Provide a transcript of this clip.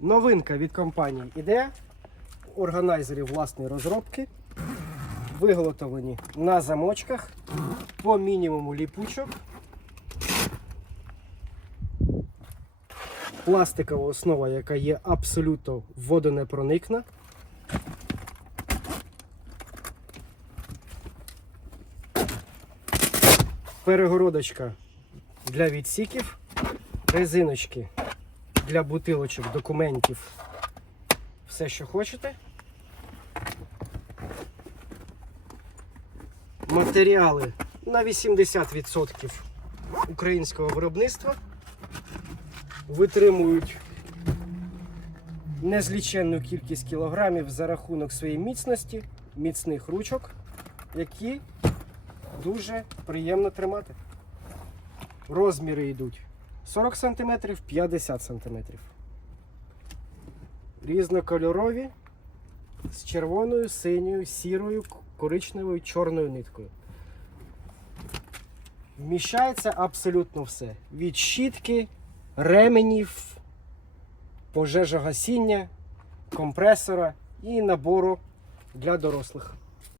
Новинка від компанії іде. Органайзери власної розробки. Виготовлені на замочках по мінімуму ліпучок. Пластикова основа, яка є абсолютно водонепроникна. Перегородочка для відсіків, резиночки для бутилочок, документів, все, що хочете. Матеріали на 80% українського виробництва витримують незліченну кількість кілограмів за рахунок своєї міцності, міцних ручок, які дуже приємно тримати. Розміри йдуть 40 см, 50 см. Різнокольорові з червоною, синьою, сірою, коричневою, чорною ниткою. Вміщається абсолютно все. Від щітки, ременів, пожежогасіння, компресора і набору для дорослих.